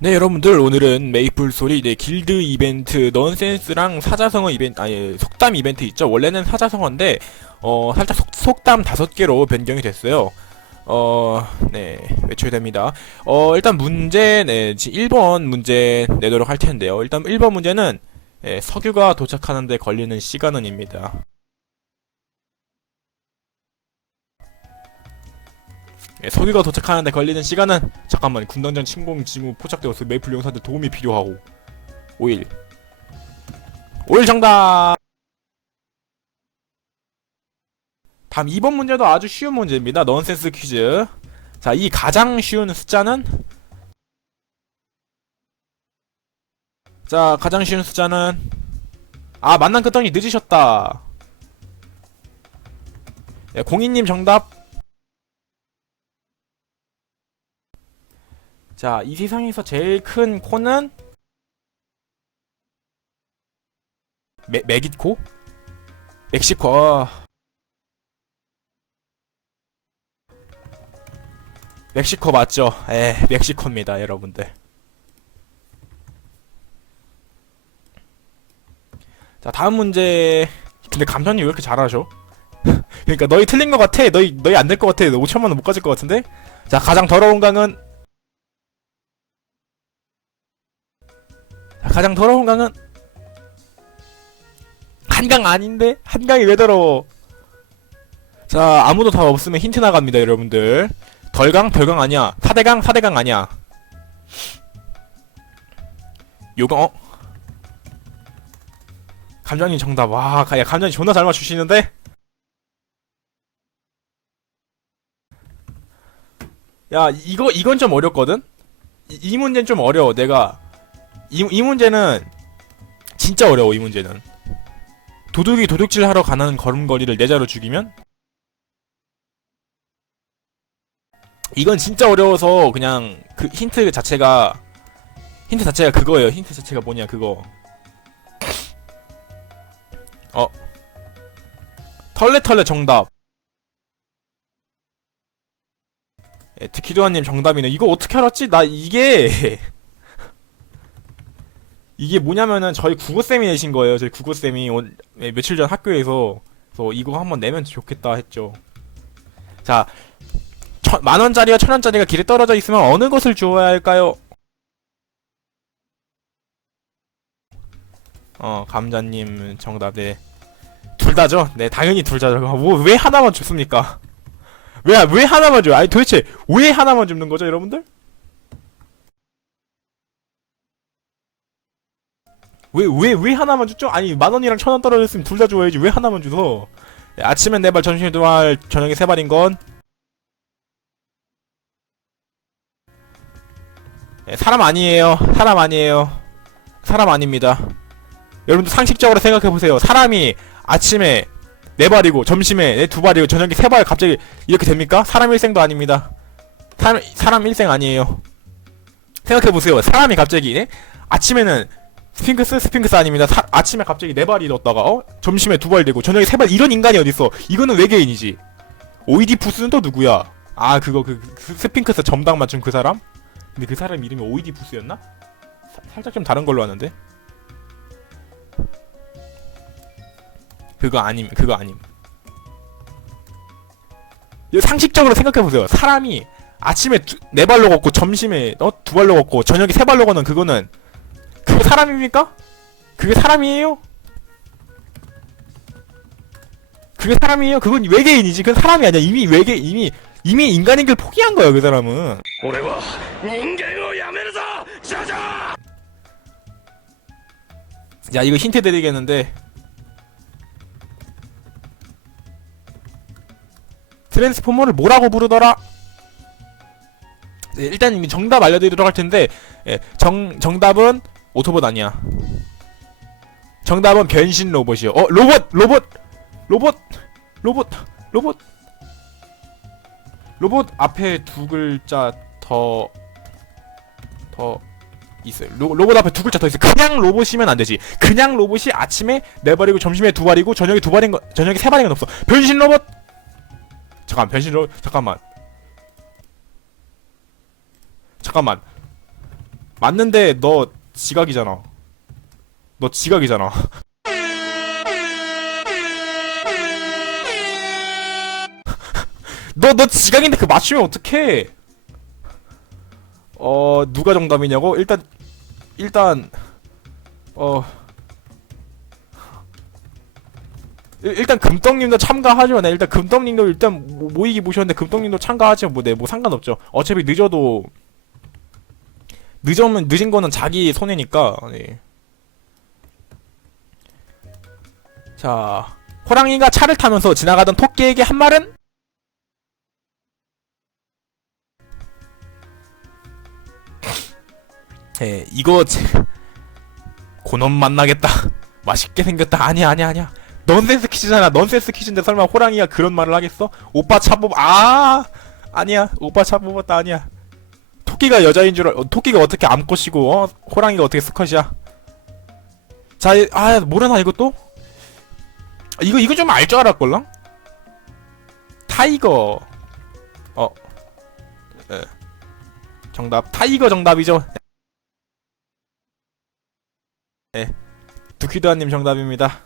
네 여러분들 오늘은 메이플 소리 네 길드 이벤트 넌센스랑 사자성어 이벤트 아니 속담 이벤트 있죠? 원래는 사자성어인데 어 살짝 속, 속담 다섯 개로 변경이 됐어요. 어네 외쳐야 됩니다. 어 일단 문제 네 1번 문제 내도록 할 텐데요. 일단 1번 문제는 예, 석유가 도착하는데 걸리는 시간은입니다 예, 석유가 도착하는데 걸리는 시간은 잠깐만 군단장 침공 징후 포착되었어 메이플 용사들 도움이 필요하고. 5일. 5일 정답! 다음 2번 문제도 아주 쉬운 문제입니다. 넌센스 퀴즈. 자 이 가장 쉬운 숫자는? 자 가장 쉬운 숫자는? 아 만남 끝더니 늦으셨다. 예, 공인님 정답 자, 이 세상에서 제일 큰 코는 메, 메기코? 멕시코. 아. 멕시코 맞죠? 에, 멕시코입니다, 여러분들. 자, 다음 문제. 근데 감독님 왜 이렇게 잘하셔? 그러니까 너희 틀린 것 같아. 너희 너희 안 될 것 같아. 5천만 원 못 가질 것 같은데? 자, 가장 더러운 강은 가장 더러운 강은 한강 아닌데? 한강이 왜 더러워? 자, 아무도 답 없으면 힌트 나갑니다, 여러분들. 덜강? 덜강 아니야. 사대강? 사대강 아니야. 요강, 어? 감장님 정답. 와, 야, 감장님 존나 잘 맞추시는데? 야, 이거, 이건 좀 어렵거든? 이, 이 문제는 좀 어려워. 내가 이, 이 문제는 진짜 어려워 이 문제는. 도둑이 도둑질 하러 가는 걸음걸이를 내 자로 죽이면? 이건 진짜 어려워서 그냥 그 힌트 자체가 힌트 자체가 그거예요. 힌트 자체가 뭐냐 그거. 어. 털레털레 정답. 예, 드키도아님 정답이네. 이거 어떻게 알았지? 나 이게 이게 뭐냐면은 저희 국어쌤이 내신 거예요. 저희 국어쌤이 온, 예, 며칠 전 학교에서 그래서 이거 한번 내면 좋겠다 했죠. 자, 천, 만 원짜리와 천 원짜리가 길에 떨어져 있으면 어느 것을 주어야 할까요? 어, 감자님 정답에 둘 다죠? 네, 당연히 둘 다죠. 뭐, 왜 하나만 줍습니까? 왜, 왜 하나만 줘요? 아니, 도대체 왜 하나만 줍는 거죠, 여러분들? 왜, 왜, 왜 하나만 줬죠? 아니, 만 원이랑 천 원 떨어졌으면 둘 다 줘야지. 왜 하나만 줘서? 예, 아침엔 네 발, 점심에 두 발, 저녁에 세 발인 건? 예, 사람 아니에요. 사람 아니에요. 사람 아닙니다. 여러분들 상식적으로 생각해보세요. 사람이 아침에 네 발이고, 점심에 네 두 발이고, 저녁에 세 발 갑자기 이렇게 됩니까? 사람 일생도 아닙니다. 사람, 사람 일생 아니에요. 생각해보세요. 사람이 갑자기, 네? 아침에는 스핑크스 스핑크스 아닙니다. 사, 아침에 갑자기 네 발이 넣었다가 어? 점심에 두 발 되고 저녁에 세 발 이런 인간이 어딨어? 이거는 외계인이지. 오이디푸스는 또 누구야? 아 그거 그, 그 스핑크스 점당 맞춘 그 사람? 근데 그 사람 이름이 오이디푸스였나? 사, 살짝 좀 다른 걸로 아는데. 그거 아님 그거 아님. 상식적으로 생각해 보세요. 사람이 아침에 두, 네 발로 걷고 점심에 어, 두 발로 걷고 저녁에 세 발로 걷는 그거는 그거 사람입니까? 그게 사람이에요? 그게 사람이에요? 그건 외계인이지. 그건 사람이 아니야. 이미 외계 이미 이미 인간인 걸 포기한 거야 그 사람은. 올해와 인간을 야메르다 자자. 야 이거 힌트 드리겠는데 트랜스포머를 뭐라고 부르더라? 네, 일단 이미 정답 알려드리도록 할 텐데 예, 정 정답은 오토봇 아니야. 정답은 변신 로봇이요. 어 로봇 로봇 로봇 로봇 로봇 로봇 앞에 두 글자 더 더 있어요. 로, 로봇 앞에 두 글자 더 있어요. 그냥 로봇이면 안 되지. 그냥 로봇이 아침에 네 발이고 점심에 두 발이고 저녁에 두 발인 거 저녁에 세 발인 건 없어. 변신 로봇. 잠깐 변신 로봇 잠깐만. 잠깐만. 맞는데 너 지각이잖아. 너 지각이잖아. 너, 너 지각인데 그 맞추면 어떡해? 어, 누가 정답이냐고? 일단, 일단, 어, 일- 일단 금떡님도 참가하죠. 네, 일단 금떡님도 일단 모- 모이기 모셨는데 금떡님도 참가하죠. 뭐, 네, 뭐 상관없죠. 어차피 늦어도 늦으면 늦은 거는 자기 손해니까. 네. 자, 호랑이가 차를 타면서 지나가던 토끼에게 한 말은? 예, 이거 제- 고놈 만나겠다. 맛있게 생겼다. 아니야, 아니야, 아니야. 넌센스 퀴즈잖아. 넌센스 퀴즈인데 설마 호랑이가 그런 말을 하겠어? 오빠 차 뽑, 아! 아니야. 오빠 차 뽑았다. 아니야. 토끼가 여자인 줄, 알, 어, 토끼가 어떻게 암컷 이고, 어? 호랑이가 어떻게 스컷이야? 자, 이- 아, 모르나, 이것도? 이거, 이거 좀 알 줄 알았걸랑? 타이거. 어. 예. 정답. 타이거 정답이죠. 예. 두키도아님 정답입니다.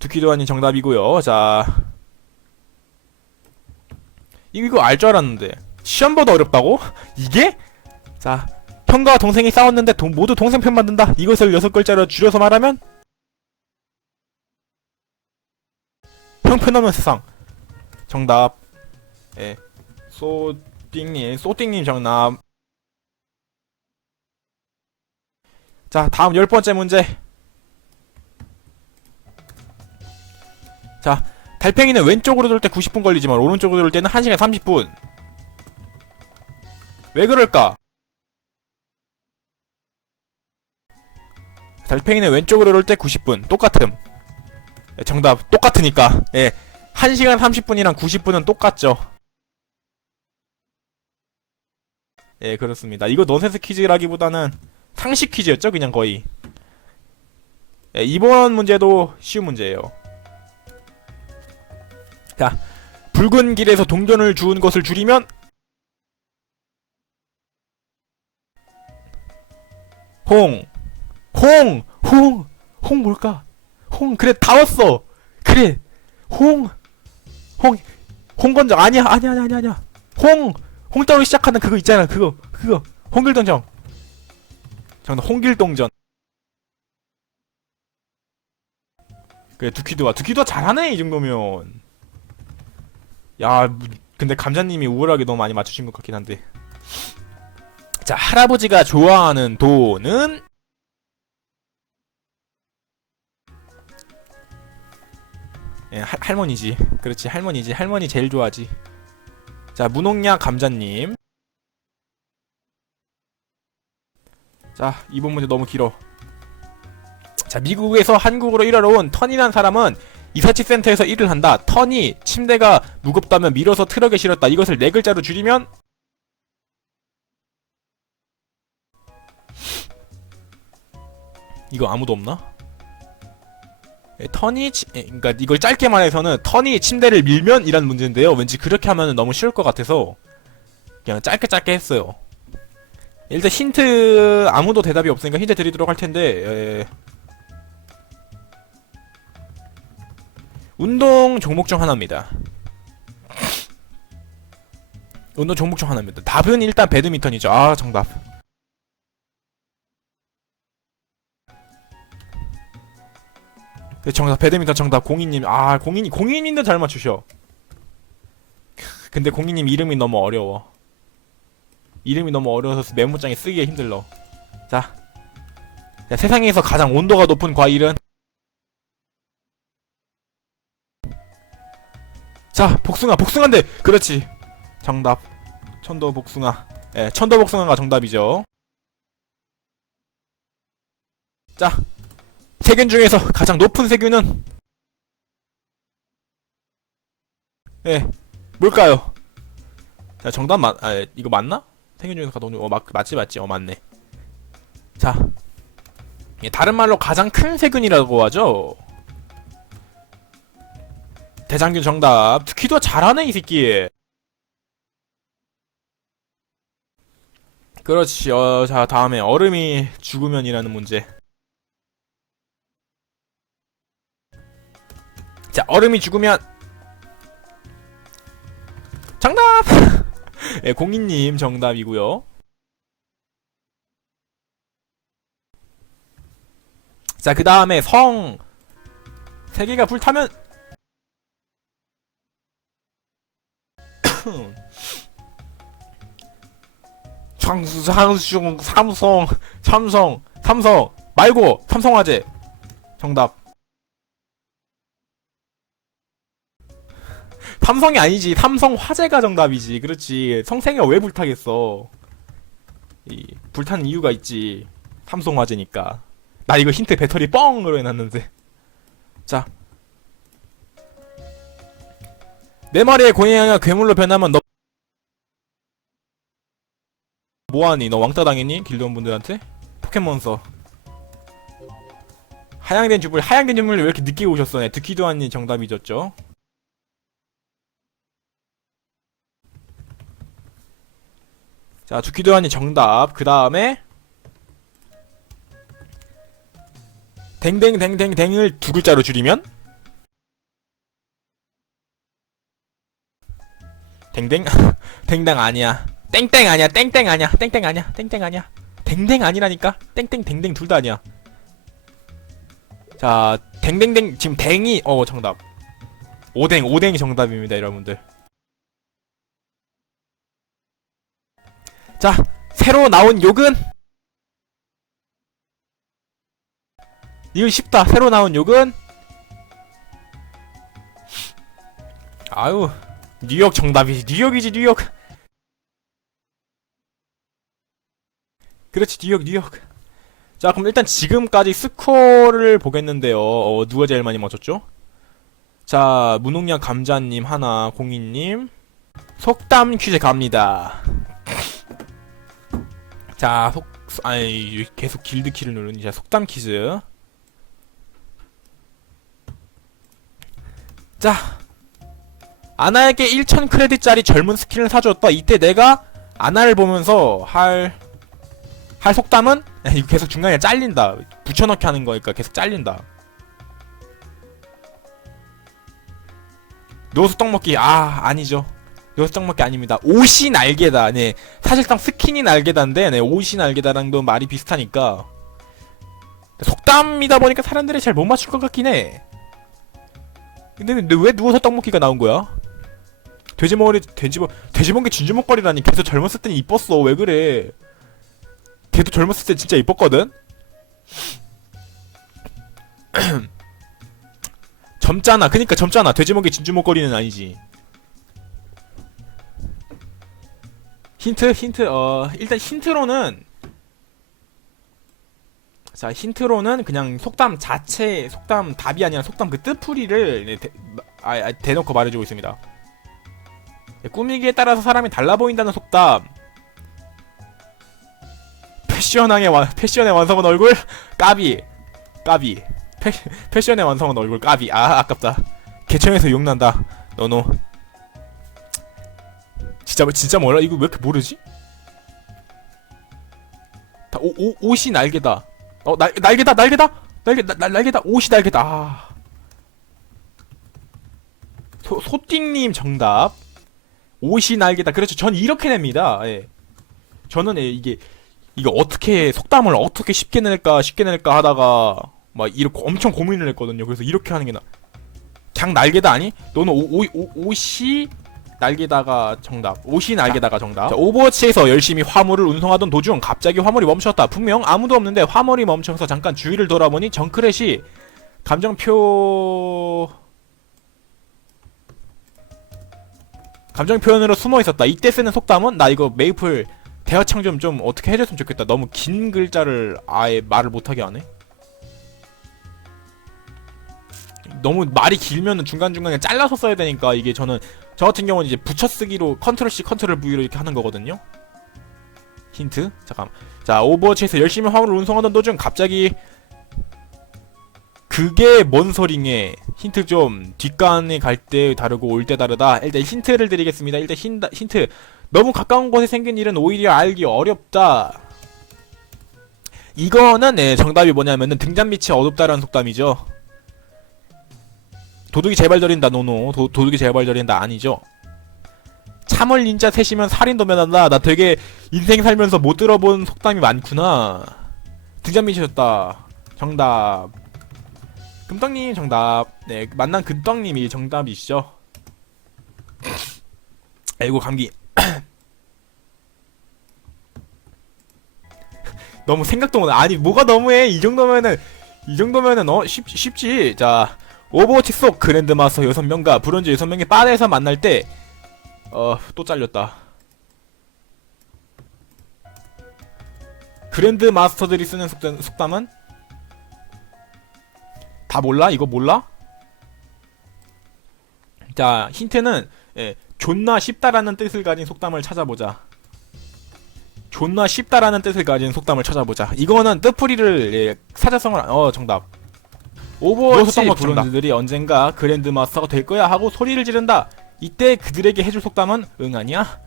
두키도아님 정답이고요. 자. 이거 알 줄 알았는데. 시험보다 어렵다고? 이게? 자, 형과 동생이 싸웠는데 동- 모두 동생 편 만든다. 이것을 여섯 글자로 줄여서 말하면 형편 없는 세상. 정답. 예. 소띵님, 소띵님 정답. 자, 다음 열 번째 문제. 자, 달팽이는 왼쪽으로 돌 때 90분 걸리지만 오른쪽으로 돌 때는 1시간 30분. 왜 그럴까? 달팽이는 왼쪽으로 돌 때 90분. 똑같음. 예, 정답. 똑같으니까. 예. 1시간 30분이랑 90분은 똑같죠. 예, 그렇습니다. 이거 넌센스 퀴즈라기보다는 상식 퀴즈였죠, 그냥 거의. 예, 이번 문제도 쉬운 문제예요. 자, 붉은 길에서 동전을 주운 것을 줄이면 홍, 홍, 홍, 홍 뭘까? 홍 그래 다 왔어. 그래, 홍, 홍, 홍건정 아니야, 아니야, 아니야, 아니야. 홍, 홍따로 시작하는 그거 있잖아, 그거, 그거, 홍길동정. 정답 홍길동전. 그래 두키도와 두키도가 잘하네 이 정도면. 야, 무- 근데 감자님이 우월하게 너무 많이 맞추신 것 같긴 한데. 자, 할아버지가 좋아하는 돈은 예, 할, 할머니지. 그렇지, 할머니지. 할머니 제일 좋아하지. 자, 무농약 감자님. 자, 이번 문제 너무 길어. 자, 미국에서 한국으로 일하러 온 턴이란 사람은 이사치 센터에서 일을 한다. 턴이 침대가 무겁다면 밀어서 트럭에 실었다. 이것을 네 글자로 줄이면 이거 아무도 없나? 예, 턴이 치, 예, 그러니까 이걸 짧게 말해서는 턴이 침대를 밀면 이란 문제인데요. 왠지 그렇게 하면 너무 쉬울 것 같아서 그냥 짧게 짧게 했어요. 일단 힌트 아무도 대답이 없으니까 힌트 드리도록 할 텐데 예. 운동 종목 중 하나입니다. 운동 종목 중 하나입니다. 답은 일단 배드민턴이죠. 아 정답. 정답 배드민턴 정답 공인님 아 공인이 공인님도 잘 맞추셔. 근데 공인님 이름이 너무 어려워. 이름이 너무 어려워서 메모장에 쓰기가 힘들어. 자, 자 세상에서 가장 온도가 높은 과일은 자, 복숭아, 복숭아인데, 그렇지. 정답. 천도 복숭아. 예, 천도 복숭아가 정답이죠. 자, 세균 중에서 가장 높은 세균은 예, 뭘까요? 자, 정답 맞, 아, 이거 맞나? 세균 중에서 가장 높은, 어, 맞, 맞지, 맞지, 어, 맞네. 자, 예, 다른 말로 가장 큰 세균이라고 하죠. 대장균 정답. 투키도 잘하네 이 새끼. 그렇지. 어, 자, 다음에 얼음이 죽으면이라는 문제. 자, 얼음이 죽으면 정답. 예, 공인님 정답이고요. 자, 그 다음에 성 세 개가 불타면 장수, 상수, 삼성, 삼성, 삼성 말고 삼성화재 정답. 삼성이 아니지 삼성 화재가 정답이지. 그렇지. 성생이가 왜 불타겠어? 이 불타는 이유가 있지. 삼성 화재니까. 나 이거 힌트 배터리 뻥으로 해놨는데. 자. 내 말에 고양이가 괴물로 변하면 너 뭐하니? 너 왕따 당했니? 길드원 분들한테? 포켓몬서. 하향된 주불, 하향된 주불 왜 이렇게 늦게 오셨어? 네, 듣기도 않니 정답이졌죠? 자, 않니 정답. 그 다음에 댕댕댕댕댕을 두 글자로 줄이면 댕댕? 댕댕 아니야. 땡땡 아니야. 땡땡 아니야. 땡땡 아니야. 땡땡 아니야. 댕댕 아니라니까? 땡땡 댕댕 둘 다 아니야. 자 댕댕댕 지금 댕이 어 정답. 오뎅 오뎅이 정답입니다 여러분들 자 새로 나온 욕은? 이거 쉽다. 새로 나온 욕은? 아유 뉴욕 정답이지. 뉴욕이지 뉴욕. 그렇지 뉴욕 뉴욕. 자 그럼 일단 지금까지 스코어를 보겠는데요. 어, 누가 제일 많이 맞췄죠? 자 무농약 감자님 하나 공인님. 속담 퀴즈 갑니다 자 속 아니 계속 길드 키를 누르니 자 속담 퀴즈 자 아나에게 1000 크레딧짜리 젊은 스킨을 사줬다. 이때 내가 아나를 보면서 할, 할 속담은? 이거 계속 중간에 잘린다. 붙여넣기 하는 거니까 계속 잘린다. 노수 떡 먹기, 아, 아니죠. 노수 떡먹기 아닙니다. 옷이 날개다. 네. 사실상 스킨이 날개다인데, 네. 옷이 날개다랑도 말이 비슷하니까. 속담이다 보니까 사람들이 잘 못 맞출 것 같긴 해. 근데, 근데 왜 누워서 떡먹기가 나온 거야? 돼지머리 돼지머 돼지멍게 진주먹거리라니 걔도 젊었을 땐 이뻤어 왜 그래 걔도 젊었을 때 진짜 이뻤거든 젊잖아 그니까 젊잖아 돼지멍게 진주먹거리는 아니지 힌트 힌트 어 일단 힌트로는 자 힌트로는 그냥 속담 자체 속담 답이 아니라 속담 그 뜻풀이를 네, 대, 아, 아, 대놓고 말해주고 있습니다 꾸미기에 따라서 사람이 달라 보인다는 속담. 패션왕의 완, 패션의 완성은 얼굴? 까비. 까비. 패, 패션의 완성은 얼굴 까비. 아, 아깝다. 개청에서 욕난다. 너노. 진짜, 진짜 몰라? 이거 왜 이렇게 모르지? 다, 오, 오, 옷이 날개다. 어, 날, 날개다, 날개다! 날개, 날, 날- 날개다. 옷이 날개다. 아. 소, 소띵님 정답. 옷이 날개다. 그렇죠. 전 이렇게 냅니다. 예. 저는 예, 이게 이거 어떻게 속담을 어떻게 쉽게 낼까 쉽게 낼까 하다가 막 이렇게 엄청 고민을 했거든요. 그래서 이렇게 하는 게 나. 그냥 날개다 아니? 너는 오, 오, 오, 옷이 날개다가 정답. 옷이 날개다가 정답. 자, 오버워치에서 열심히 화물을 운송하던 도중 갑자기 화물이 멈췄다. 분명 아무도 없는데 화물이 멈춰서 잠깐 주위를 돌아보니 정크렛이 감정표 감정 표현으로 숨어 있었다. 이때 쓰는 속담은 나 이거 메이플 대화창 좀 좀 어떻게 해줬으면 좋겠다. 너무 긴 글자를 아예 말을 못하게 하네. 너무 말이 길면은 중간중간에 잘라서 써야 되니까 이게 저는 저 같은 경우는 이제 붙여쓰기로 컨트롤 C 컨트롤 V로 이렇게 하는 거거든요. 힌트? 잠깐. 자, 오버워치에서 열심히 화물을 운송하던 도중 갑자기 그게 뭔 소리냐 힌트 좀 뒷간에 갈 때 다르고 올 때 다르다 일단 힌트를 드리겠습니다 일단 힌, 힌트 너무 가까운 곳에 생긴 일은 오히려 알기 어렵다. 이거는 네, 정답이 뭐냐면은 등잔 밑이 어둡다라는 속담이죠. 도둑이 재발저린다 노노 도, 도둑이 재발저린다 아니죠. 참을 인자 셋이면 살인 도 면한다. 나 되게 인생 살면서 못 들어본 속담이 많구나. 등잔 밑이셨다. 정답. 금떡님 정답. 네 만난 금떡님이 정답이시죠. 아이고 감기. 너무 생각도 못 아니 뭐가 너무해 이 정도면은 이 정도면은 어 쉽, 쉽지 자 오버워치 속 그랜드마스터 6명과 브론즈 6명이 바에서 만날 때 어 또 잘렸다. 그랜드마스터들이 쓰는 속담, 속담은? 다 몰라? 이거 몰라? 자 힌트는 예, 존나 쉽다라는 뜻을 가진 속담을 찾아보자. 존나 쉽다라는 뜻을 가진 속담을 찾아보자. 이거는 뜻풀이를 예, 사자성을 안- 어 정답. 오버워치 브론즈들이 언젠가 그랜드마스터가 될 거야 하고 소리를 지른다. 이때 그들에게 해줄 속담은 응 아니야?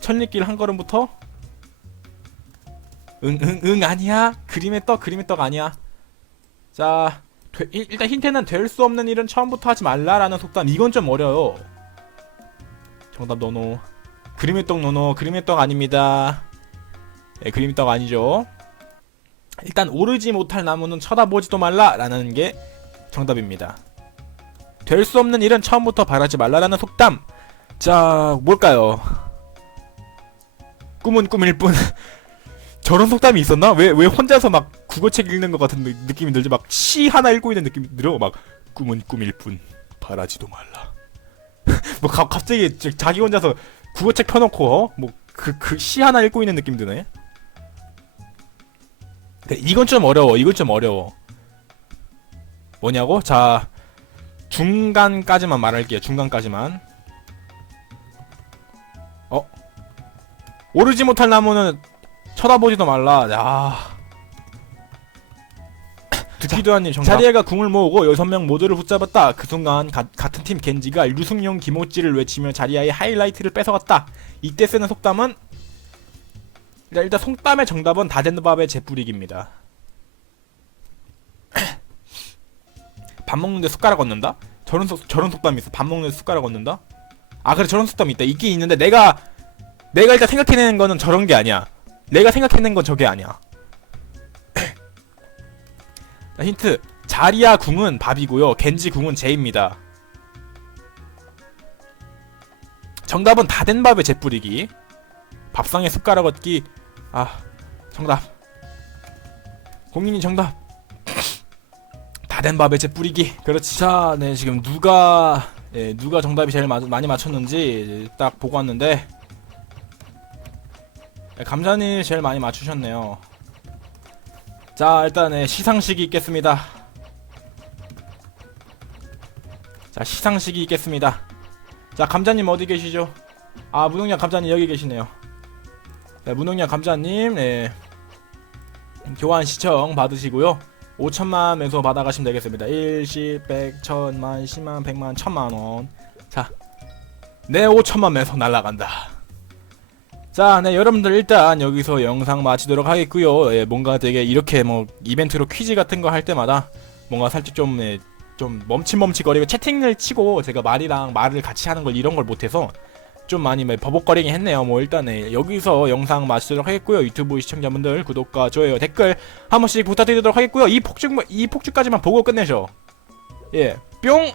천리길 한 걸음부터 응 응 응 아니야? 그림의 떡 그림의 떡 아니야? 자 되- 일- 일단 힌트는 될 수 없는 일은 처음부터 하지 말라라는 속담 이건 좀 어려요. 정답 노노. 그림의 떡 노노 그림의 떡 아닙니다. 예, 그림이 떡 아니죠. 일단 오르지 못할 나무는 쳐다보지도 말라라는 게 정답입니다. 될 수 없는 일은 처음부터 바라지 말라라는 속담. 자, 뭘까요? 꿈은 꿈일 뿐. 저런 속담이 있었나? 왜, 왜 혼자서 막 국어책 읽는 것 같은 느- 느낌이 들지? 막 시 하나 읽고 있는 느낌이 들어. 막, 꿈은 꿈일 뿐. 바라지도 말라. 뭐, 가, 갑자기 저- 자기 혼자서 국어책 펴놓고, 어? 뭐, 그, 그 시 하나 읽고 있는 느낌 드네? 근데 이건 좀 어려워. 이건 좀 어려워. 뭐냐고? 자, 중간까지만 말할게요. 중간까지만. 어? 오르지 못할 나무는 쳐다보지도 말라. 야. 듣기도한님 정답. 자리에가 궁을 모으고 여섯 명 모두를 붙잡았다. 그 순간 가- 같은 팀 겐지가 유승용 김오찌를 외치며 자리아의 하이라이트를 뺏어갔다. 이때 쓰는 속담은 일단, 일단 속담의 정답은 다된 밥의 재뿌리기입니다. 밥 먹는데 숟가락 얹는다? 저런 속 저런 속담이 있어. 밥 먹는데 숟가락 얹는다? 아 그래 저런 속담이 있다. 있긴 있는데 내가 내가 일단 생각해내는 거는 저런 게 아니야. 내가 생각해낸 건 저게 아니야. 자, 힌트. 자리아 궁은 밥이고요. 겐지 궁은 제입니다. 정답은 다 된 밥의 재뿌리기. 밥상에 숟가락 얹기. 아, 정답. 공인이 정답. 다 된 밥에 재 뿌리기. 그렇지. 자, 네, 지금 누가, 예, 누가 정답이 제일 마- 많이 맞췄는지 딱 보고 왔는데, 예, 감자님 제일 많이 맞추셨네요. 자, 일단, 예, 시상식이 있겠습니다. 자, 시상식이 있겠습니다. 자, 감자님 어디 계시죠? 아, 무능력 감자님 여기 계시네요. 네, 무능력 감자님, 네. 교환 시청 받으시고요. 5천만 매수 받아가시면 되겠습니다. 1, 10, 100, 1000만, 10만, 100만, 1000만 원. 자, 네 5천만 매수 날라간다. 자, 네 여러분들 일단 여기서 영상 마치도록 하겠고요. 예, 뭔가 되게 이렇게 뭐 이벤트로 퀴즈 같은 거 할 때마다 뭔가 살짝 좀 예, 좀 멈칫멈칫거리고 채팅을 치고 제가 말이랑 말을 같이 하는 걸 이런 걸 못해서 좀 많이 뭐 버벅거리긴 했네요. 뭐 일단 네, 여기서 영상 마치도록 하겠고요. 유튜브 시청자분들 구독과 좋아요, 댓글 한 번씩 부탁드리도록 하겠고요. 이 폭죽 이 폭죽까지만 보고 끝내죠. 예, 뿅.